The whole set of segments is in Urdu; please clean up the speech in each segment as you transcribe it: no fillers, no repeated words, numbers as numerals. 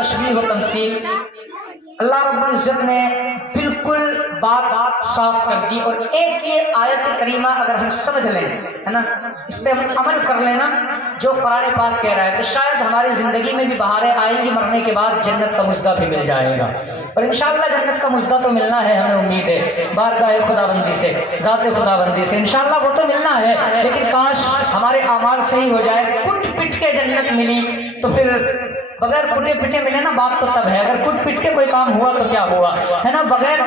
تشبیہ و تمثیل اللہ رب العزت نے بالکل بات صاف کر دی، اور ایک یہ آیت کریمہ اگر ہم سمجھ لیں ہے نا، اس پہ ہم عمل کر لینا جو قرآن پاک کہہ رہا ہے، تو شاید ہماری زندگی میں بھی بہاریں آئیں گی، مرنے کے بعد جنت کا مژدہ بھی مل جائے گا، اور انشاءاللہ جنت کا مژدہ تو ملنا ہے، ہمیں امید ہے بارگاہ خداوندی سے، ذات خداوندی سے انشاءاللہ وہ تو ملنا ہے، لیکن کاش ہمارے اعمال صحیح ہو جائے، کٹ پٹ کے جنت ملی تو پھر بغیر کٹے پٹے ملے نا، بات تو تب ہے، اگر کٹ پٹ کے کوئی کام ہوا تو کیا ہوا ہے نا، بغیر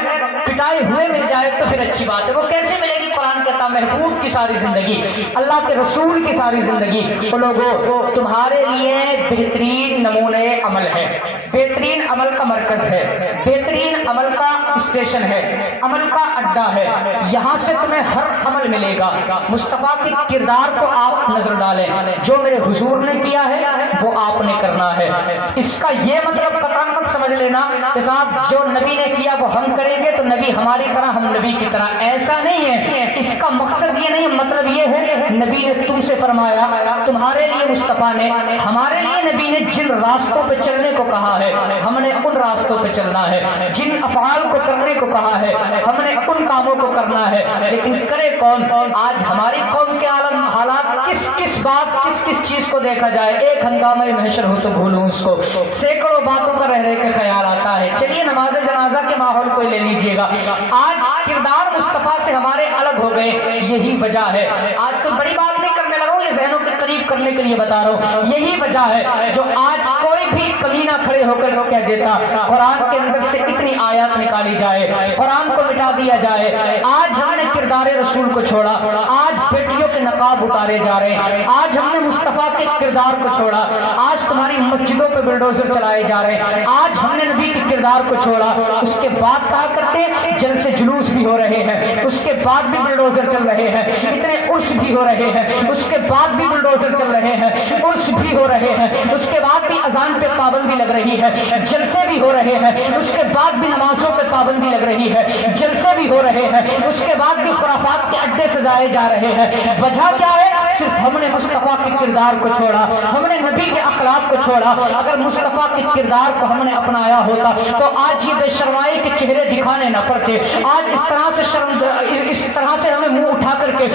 پٹائے ہوئے مل جائے تو پھر اچھی بات ہے۔ وہ کیسے ملے گی؟ قرآن کہتا محبوب کی ساری زندگی، اللہ کے رسول کی ساری زندگی، تو لوگوں تمہارے لیے بہترین نمونے عمل ہے، بہترین عمل کا مرکز ہے، بہترین عمل کا اسٹیشن ہے، عمل کا اڈا ہے، یہاں سے تمہیں ہر عمل ملے گا۔ مصطفیٰ کے کردار کو آپ نظر ڈالیں، جو میرے حضور نے کیا ہے وہ آپ نے کرنا ہے۔ اس کا یہ مطلب قطعاً مت سمجھ لینا کہ صاحب جو نبی نے کیا وہ ہم کریں گے تو نبی ہماری طرح ہم نبی کی طرح، ایسا نہیں ہے، اس کا مقصد یہ نہیں، مطلب یہ ہے نبی نے تم سے فرمایا، تمہارے لیے مصطفیٰ نے، ہمارے لیے نبی نے جن راستوں پہ چلنے کو کہا ہے ہم نے ان راستوں پہ چلنا ہے، جن افعال کو کرنے کو کہا ہے ہم نے ان کاموں کو کرنا ہے، لیکن کرے کون؟ آج ہماری قوم کے عالم حالات کس بات کس چیز کو دیکھا جائے، ایک ہنگامہ محشر ہو تو بھولوں اس کو، سینکڑوں باتوں کا رہ کے خیال آتا ہے۔ چلیے نماز جنازہ کے ماحول کو لے لیجئے گا، آج کردار مصطفیٰ سے ہمارے الگ ہو گئے، یہی وجہ ہے۔ آج کوئی بڑی بات نہیں کرنے لگا ہوں، یہ ذہنوں کے قریب کرنے کے لیے بتا رہا ہوں، یہی وجہ ہے جو آج کوئی بھی کمینہ کھڑے ہو کر کہہ دیتا قرآن کے اندر سے اتنی آیات نکالی جائے، قرآن کو مٹا دیا جائے، آج ہم نے کردار رسول کو چھوڑا، آج بیٹیوں کے نقاب اتارے جا رہے ہیں، آج ہم نے مصطفیٰ کے کردار کو چھوڑا، آج تمہاری مسجدوں پہ بلڈوزر چلائے جا رہے ہیں، آج ہم نے نبی کے کردار کو چھوڑا، اس کے بعد کہا کرتے جلسے جلوس بھی ہو رہے ہیں، اس کے بعد بھی بلڈوزر چل رہے ہیں، اتنے عرس بھی ہو رہے ہیں، اس کے بعد بھی بلڈوزر چل رہے ہیں، عرس بھی ہو رہے ہیں، اس کے بعد بھی اذان پہ پابندی لگ رہی ہے، جلسے بھی ہو رہے ہیں، اس کے بعد بھی نمازوں پہ پابندی لگ رہی ہے، جلسے بھی ہو رہے ہیں، اس کے بعد بھی خرافات کے اڈے سجائے جا رہے ہیں۔ وجہ کیا ہے؟ صرف ہم نے مصطفیٰ کے کردار کو چھوڑا، ہم نے نبی کے اخلاق کو چھوڑا۔ اگر مصطفیٰ کے کردار کو ہم نے اپنایا ہوتا تو آج یہ بے شرمائی کے چہرے دکھانے نہ پڑتے، آج اس طرح سے ہمیں منہ اٹھا کر کے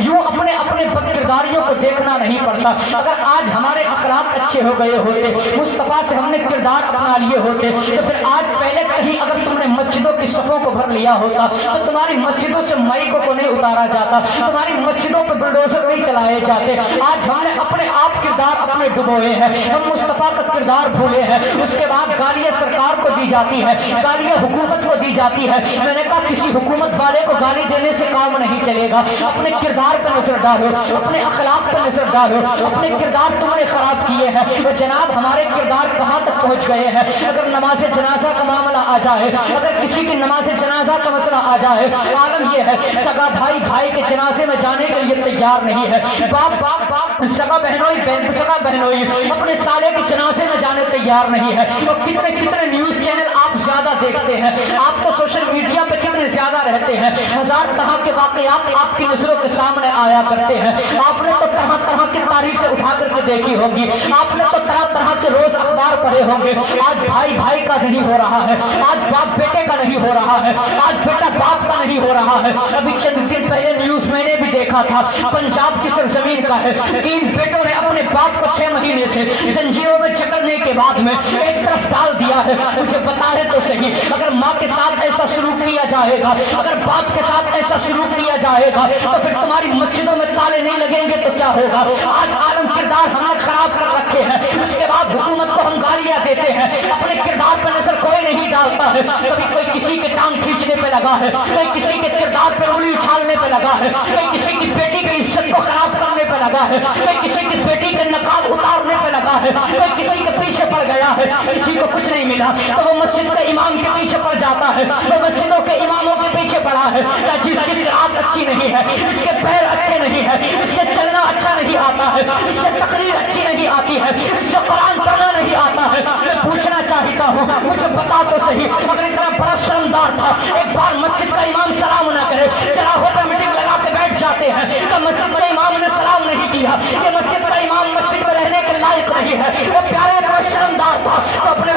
یوں اپنے بد کرداریوں کو دیکھنا نہیں پڑتا۔ اگر آج ہمارے اخلاق اچھے ہو گئے ہوتے، مصطفیٰ سے ہم نے کردار اپنا لیے ہوتے، تو پھر آج پہلے کہیں اگر تم نے مسجدوں کی صفوں کو بھر لیا ہوتا تو تمہاری مسجدوں سے مائکوں کو نہیں اتارا جاتا، تمہاری مسجدوں پہ بلڈوزر نہیں چلائے جاتے۔ آج ہم نے اپنے آپ کردار اپنے ڈبوئے ہیں، ہم مصطفیٰ کا کردار بھولے ہیں۔ اس کے بعد گالیاں سرکار کو دی جاتی ہے، گالیاں حکومت کو دی جاتی ہے۔ میں نے کہا کسی حکومت والے کو گالی دینے سے کام نہیں چلے گا، اپنے کردار پہ نظر ڈالو، اپنے اخلاق پہ نظر ڈالو، اپنے کردار تم نے خراب کیے ہیں۔ تو جناب ہمارے کردار کہاں تک پہنچ گئے ہیں؟ اگر نماز جنازہ کا معاملہ آ جائے، اگر کسی کی نماز جنازہ کا مسئلہ آ جائے، عالم یہ ہے سگا بھائی کے جنازے میں جانے کے لیے تیار نہیں ہے، باپ سگا بہنوئی اپنے سالے کے جنازے میں جانے تیار نہیں ہے۔ تو کتنے نیوز چینل آپ زیادہ دیکھتے ہیں، آپ تو سوشل میڈیا پہ کتنے زیادہ رہتے ہیں، ہزار طرح کے واقعات آپ کی نظروں کے سامنے آیا کرتے ہیں۔ آپ نے تو طرح کی تاریخیں اٹھا کر کے دیکھی ہوگی، آپ نے تو طرح کے روز اخبار پڑھے ہوں گے۔ آج بھائی کا نہیں ہو رہا ہے، آج باپ بیٹے کا نہیں ہو رہا ہے، آج بیٹا باپ کا نہیں ہو رہا ہے۔ ابھی چند دن پہلے نیوز میں نے بھی دیکھا تھا، پنجاب کی سرزمین کا ہے، 3 بیٹوں نے اپنے باپ کو 6 مہینے سے زنجیروں میں جکڑنے کے بعد میں ایک طرف ڈال دیا ہے۔ مجھے بتا ہے تو صحیح، اگر ماں کے ساتھ ایسا سلوک کیا جائے گا، اگر باپ کے ساتھ ایسا سلوک کیا جائے گا تو پھر تمہاری مسجدوں میں تالے نہیں لگیں گے تو کیا ہوگا؟ آج عالم کردار ہم نے خراب کر رکھے ہیں، اس کے بعد حکومت کو ہم گالیاں دیتے ہیں، اپنے کردار پر نظر کوئی نہیں ڈالتا ہے۔ کبھی کوئی کسی کے ٹانگ کھینچنے پہ لگا ہے، کوئی کسی کے کردار پہ انگلی اچھالنے پہ لگا ہے، کوئی کسی کی بیٹی کی عزت کو خراب کرنے پہ لگا ہے، کوئی کسی کی بیٹی کے نقاب اتارنے پہ لگا ہے، کوئی کسی کے پیچھے پڑ گیا ہے، کسی کو کچھ نہیں ملا تو وہ مسجد کے امام کے پیچھے پڑ جاتا ہے، وہ مسجدوں کے اماموں کے پیچھے پڑا ہے، جس کی قرات اچھی نہیں ہے، اس کے پیر اچھے نہیں ہے، اس سے چلنا اچھا نہیں آتا ہے، اس سے تقریر اچھی نہیں آتی ہے، اس سے قرآن پڑھنا نہیں آتا ہے۔ میں پوچھنا چاہتا ہوں، مجھے بتا تو صحیح، اگر اتنا بڑا شرمدار تھا، ایک بار مسجد کا امام سلام نہ کرے، چراغوں پہ میٹنگ لگا کے بیٹھ جاتے ہیں، تو مسجد کے امام نے سلام نہیں کیا، یہ مسجد کا امام مسجد میں رہنے کے لائق نہیں ہے، وہ پیارے کو شرمدار تھا تو اپنے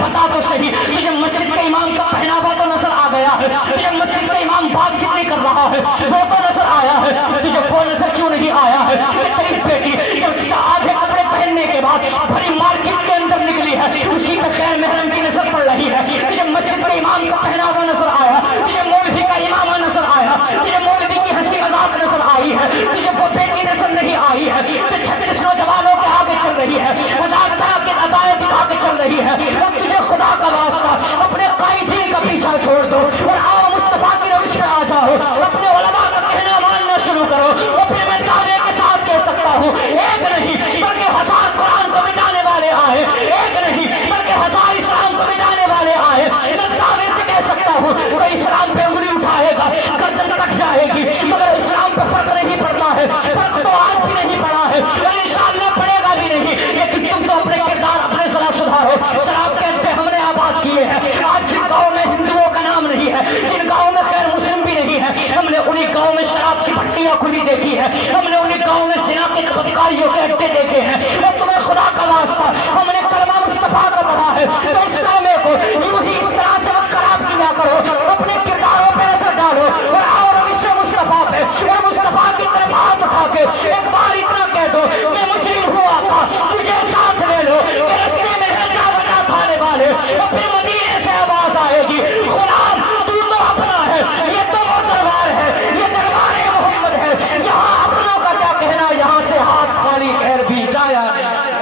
بتا تو صحیح تجھے مسجد کے امام کا پہناوا تو نظر آ گیا ہے, تجھے مسجد کے امام بات کتنی کر رہا ہے وہ تو نظر آیا ہے, تجھے وہ نظر کیوں نہیں آیا ہے کہ تیری بیٹی جب آدھے کپڑے پہننے کے بعد بڑی مارکیٹ کے اندر نکلی ہے اسی پہ خیر محرم کی نظر پڑ رہی ہے, تجھے مسجد کے امام کا پہناوا نظر آیا, تجھے مولوی کا امامہ نظر آیا, تجھے مولوی کی ہنسی مذاق نظر آئی ہے, تجھے وہ بیٹی نظر نہیں آئی ہے جو 36 نوجوانوں کے آگے چل رہی ہے, 1000 طرح کی ادائیں دکھا کے چل رہی ہے. اب تجھے خدا کا واسطہ اپنے قائدین کا پیچھا چھوڑ دو اور آؤ مصطفیٰ کی روش میں آ جاؤ, اپنے علماء کا کہنا ماننا شروع کرو. اور پھر میں دعوے کے ساتھ کہہ سکتا ہوں ایک نہیں بلکہ 1000 قرآن کو مٹانے والے آئے, ایک نہیں بلکہ 1000 اسلام کو مٹانے والے آئے. میں دعوے سے کہہ سکتا ہوں کوئی اسلام پہ انگلی اٹھائے گا گردن کٹ جائے گی, مگر اسلام پہ فرق نہیں پڑتا ہے, فرق تو آج بھی نہیں پڑا ہے اور انشاءاللہ پڑے گا بھی نہیں. لیکن تم تو اپنے کردار اپنے ذرا سدھارو. شراب کے اڈے ہم نے آباد کیے ہیں, آج جن گاؤں میں ہندوؤں کا نام نہیں ہے, جن گاؤں میں غیر مسلم بھی نہیں ہے, ہم نے انہی گاؤں میں شراب کی بھٹیاں کھلی دیکھی ہے, ہم نے انہی گاؤں میں زنا کے بدکاریوں کے اڈے دیکھے ہیں. اور تمہیں خدا کا واسطہ ہم نے کلمہ مصطفیٰ کا پڑھا ہے تو اس کلمے کو یوں ہی اس طرح سے وقت خراب کیا کرو, اپنے کرداروں پہ نظر ڈالو اور آؤ روش مصطفیٰ پہ اور مصطفیٰ کی طرف ہاتھ اٹھا کے ایک بار اتنا کہہ دو میں مجرم ہوا تھا مجھے ساتھ لے لو کہ رستے میں ہے جا بجا کھانے والے. اور پھر مدینے سے آواز آئے گی غلام تو اپنا ہے, یہ تو وہ دربار ہے, یہ دربار محمد ہے, یہاں اپنوں کا کیا کہنا, یہاں سے ہاتھ خالی پھیر بھی جایا.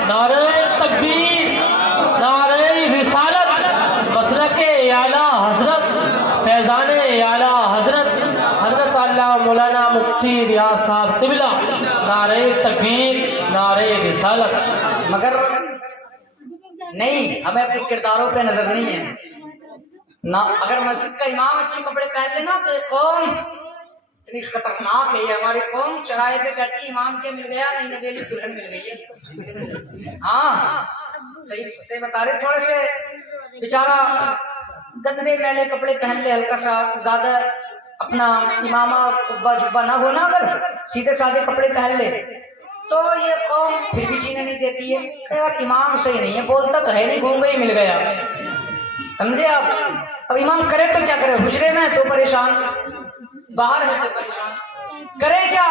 نعرہ تکبیر, نعرہ رسالت, مسلک اعلیٰ حضرت, فیضان اعلیٰ حضرت حضرت اللہ مولانا مفتی ریاض صاحب قبلہ. نعرہ تکبیر, نعرہ رسالت. مگر نہیں, ہمیں اپنے کرداروں پہ نظر نہیں ہے نہ. اگر مسجد کا امام اچھے کپڑے پہن لینا تو یہ قوم اتنی خطرناک ہے, یہ ہماری قوم چراہے پہ کہتی ہے امام کے مل گیا نہیں نبیلی دلہن مل گئی ہے. ہاں صحیح سے بتا رہے, تھوڑے سے بیچارہ گندے میلے کپڑے پہن لے, ہلکا سا زیادہ اپنا امامہ قبہ جبہ نہ ہونا, اگر سیدھے سادے کپڑے پہن لے تو یہ قوم پھر بھی جینے نہیں دیتی ہے. یار امام صحیح نہیں ہے, بولتا تو ہے نہیں, گونگا ہی مل گیا, سمجھے آپ. اب امام کرے تو کیا کرے, حجرے میں تو پریشان, باہر ہے تو پریشان, کرے کیا,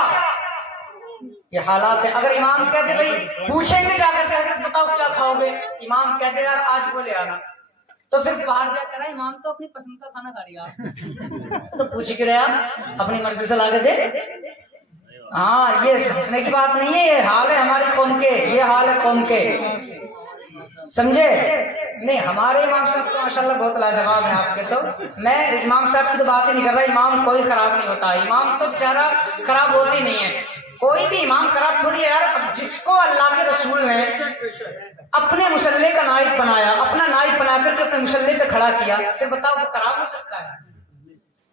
یہ حالات ہے. اگر امام کہتے بھائی پوچھیں گے جا کر کے حضرت بتاؤ کیا کھاؤ گے, امام کہتے یار آج وہ لے آنا, تو پھر باہر جا کر امام تو اپنی پسند کا کھانا کھا رہا, تو پوچھ کے رہا اپنی مرضی سے لا کے دے. ہاں یہ سمجھنے کی بات نہیں ہے, یہ حال ہے ہماری قوم کے, یہ حال ہے قوم کے, سمجھے نہیں. ہمارے امام صاحب تو ماشاءاللہ بہت لاجواب ہیں آپ کے. تو میں امام صاحب کی تو بات ہی نہیں کر رہا, امام کوئی خراب نہیں ہوتا, امام تو بیچارہ خراب ہوتی نہیں ہے, کوئی بھی امام خراب تھوڑی ہے یار. جس کو اللہ کے رسول نے اپنے مسلح کا نائب بنایا, اپنا نائب بنا کر کے اپنے مسلح پہ کھڑا کیا, پھر بتاؤ وہ خراب ہو سکتا ہے؟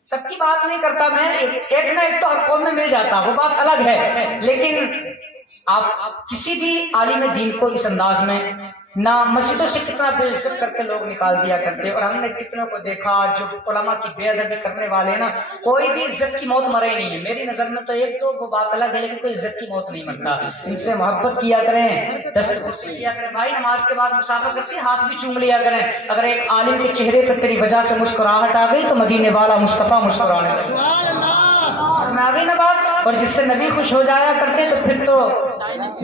سب کی بات نہیں کرتا میں, ایک نہ ایک تو ہر قوم میں مل جاتا, وہ بات الگ ہے. لیکن آپ کسی بھی عالم دین کو اس انداز میں نہ, مسجدوں سے کتنا بے عزت کر کے لوگ نکال دیا کرتے, اور ہم نے کتنوں کو دیکھا جو علماء کی بے ادبی کرنے والے نا, کوئی بھی عزت کی موت مرے نہیں ہے میری نظر میں. تو ایک تو وہ بات الگ ہے, لیکن کوئی عزت کی موت نہیں مرتا. ان سے محبت کیا کریں, دستبرسی کیا کریں بھائی, نماز کے بعد مسافہ کرتے ہیں ہاتھ بھی چوم لیا کریں. اگر ایک عالم کے چہرے پر تیری وجہ سے مسکراہٹ آ گئی تو مدینے والا مصطفیٰ مسکرانے لگا, میں آ گئی نا بات. اور جس سے نبی خوش ہو جایا کرتے تو پھر تو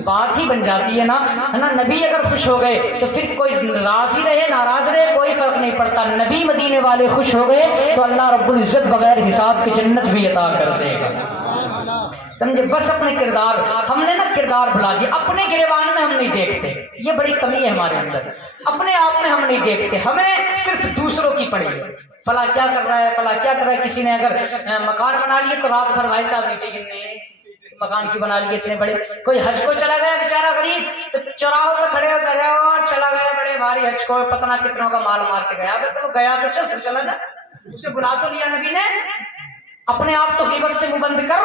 بات ہی بن جاتی ہے نا, ہے نا. نبی اگر خوش ہو گئے تو پھر کوئی راضی رہے ناراض رہے کوئی فرق نہیں پڑتا. نبی مدینے والے خوش ہو گئے تو اللہ رب العزت بغیر حساب کی جنت بھی عطا کر دے گا, سمجھے. بس اپنے کردار, ہم نے نا کردار بھلا دیا, اپنے گریبان میں ہم نہیں دیکھتے, یہ بڑی کمی ہے ہمارے اندر. اپنے آپ میں ہم نہیں دیکھتے, ہمیں صرف دوسروں کی پڑی ہے. فلاں کیا کر رہا ہے, فلاں کیا کر رہا ہے. کسی نے اگر مکان بنا لیے تو رات بھر بھائی صاحب بیٹے گننے, مکان کی بنا لیے اتنے بڑے. کوئی حج کو چلا گیا بیچارہ غریب, تو چوراہوں پہ کھڑے ہو گیا اور چلا گیا بڑے بھاری حج کو, پتہ نہ کتنوں کا مال مار کے گیا. اب تو گیا تو چل, تو چلا جا, اسے بلا تو لیا نبی نے. اپنے آپ تو غیبت سے منہ بند کر,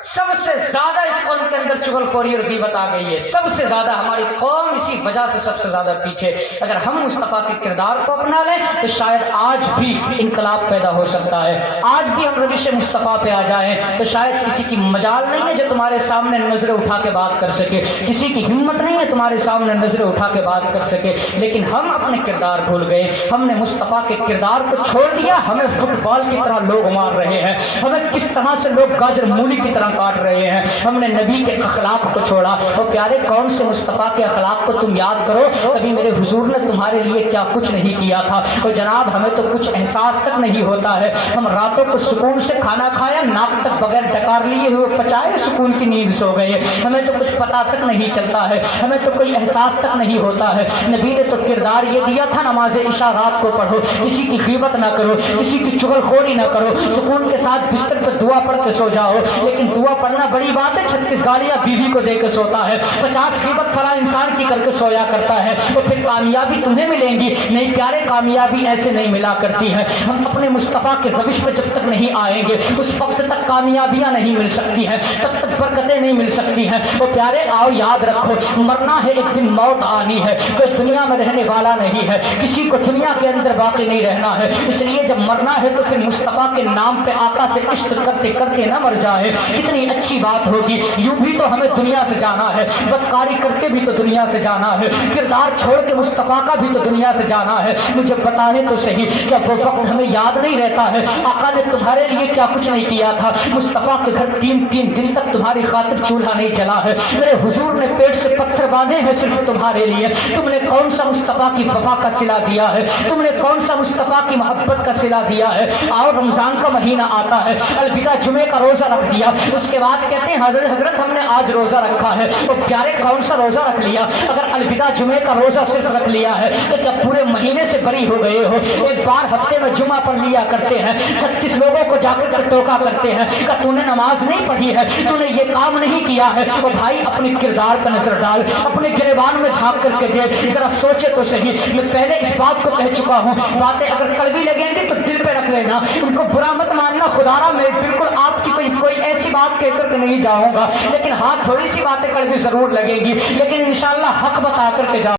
سب سے زیادہ اس قوم کے اندر چغلخوری اور غیبت آ گئی ہے، سب سے زیادہ ہماری قوم اسی وجہ سے سب سے زیادہ پیچھے۔ اگر ہم مصطفیٰ کے کردار کو اپنا لیں تو شاید آج بھی انقلاب پیدا ہو سکتا ہے، آج بھی ہم روش مصطفیٰ پہ آ جائیں تو شاید کسی کی مجال نہیں ہے جو تمہارے سامنے نظریں اٹھا کے بات کر سکے، کسی کی ہمت نہیں ہے تمہارے سامنے نظریں اٹھا کے بات کر سکے، لیکن ہم اپنے کردار بھول گئے، ہم نے مصطفیٰ کے کردار کو چھوڑ دیا، ہمیں فٹ بال کی طرح لوگ مار رہے ہیں، ہمیں کس طرح سے لوگ گاجر مولی کی طرح کاٹ رہے ہیں، ہم نے نبی کے اخلاق کو چھوڑا۔ اور پیارے کون سے مصطفیٰ کے اخلاق کو تم یاد کرو، کبھی میرے حضور نے تمہارے لیے کیا کچھ نہیں کیا تھا، اور جناب ہمیں تو کچھ احساس تک نہیں ہوتا ہے، ہم راتوں کو سکون سے کھانا کھایا، ناک تک بغیر ڈکار لیے ہوئے پچائے سکون کی نیند سو گئے، ہمیں تو کچھ پتا تک نہیں چلتا ہے، ہمیں تو کوئی احساس تک نہیں ہوتا ہے۔ نبی نے تو کردار یہ دیا تھا، نماز عشاء رات کو پڑھو، کسی کی غیبت نہ کرو، کسی کی چغلخوری نہ کرو، سکون کے ساتھ بستر پہ دعا پڑھ کے سو جاؤ، لیکن دعا پڑھنا بڑی بات ہے، 36 گالیاں بیوی کو دے کے سوتا ہے، 50 غیبت فلاں انسان کی کر کے سویا کرتا ہے، تو پھر کامیابی تمہیں ملیں گی؟ نہیں پیارے، کامیابی ایسے نہیں ملا کرتی ہے، ہم اپنے مصطفیٰ کے روش پہ جب تک نہیں آئیں گے اس وقت تک کامیابیاں نہیں مل سکتی ہیں، تب تک برکتیں نہیں مل سکتی ہیں۔ وہ پیارے آؤ یاد رکھو، مرنا ہے ایک دن، موت آنی ہے، کوئی دنیا میں رہنے والا نہیں ہے، کسی کو دنیا کے اندر باقی نہیں رہنا ہے، اس لیے جب مرنا ہے تو پھر مصطفیٰ کے نام پہ آقا سے عشق کرتے کرتے نہ مر جائے، کتنی اچھی بات ہوگی۔ یوں بھی تو ہمیں دنیا سے جانا ہے، بدکاری کر کے بھی تو دنیا سے جانا ہے، کردار چھوڑ کے مصطفیٰ کا بھی تو دنیا سے جانا ہے۔ مجھے بتانے تو صحیح، کیا وہ وقت ہمیں یاد نہیں رہتا ہے آقا نے تمہارے لیے کیا کچھ نہیں کیا تھا؟ مصطفیٰ کے گھر 3 دن تک تمہاری خاطر چولہا نہیں جلا ہے، میرے حضور نے پیٹ سے پتھر باندھے ہیں صرف تمہارے لیے، تم نے کون سا مصطفیٰ کی وفا کا صلہ دیا ہے، تم نے کون سا مصطفیٰ کی محبت کا صلہ دیا ہے؟ آؤ رمضان کا مہینہ آتا ہے، الوداع جمعے کا روزہ رکھ دیا، اس کے بعد کہتے ہیں حضرت ہم نے آج روزہ رکھا ہے، تو پیارے کون سا روزہ رکھ لیا؟ اگر الوداع جمعے کا روزہ صرف رکھ لیا ہے تو کیا پورے مہینے سے بری ہو گئے ہو؟ ایک بار ہفتے میں جمعہ پڑھ لیا کرتے ہیں، 36 لوگوں کو جا کر ٹوکا کرتے ہیں کہ تو نے نماز نہیں پڑھی ہے، تو نے یہ کام نہیں کیا ہے۔ تو بھائی اپنی کردار پر نظر ڈال، اپنے گریبان میں جھانک کر کے دیکھ، ذرا سوچے تو صحیح۔ میں پہلے اس بات کو کہہ چکا ہوں، باتیں اگر کڑوی لگیں گی تو دل پہ رکھ لینا، ان کو برا مت ماننا، خدا را میں بالکل آپ کی کوئی ایسی بات کہہ کر کے نہیں جاؤں گا، لیکن ہاں تھوڑی سی باتیں کڑوی ضرور لگیں گی، لیکن انشاءاللہ حق بتا کر کے جاؤں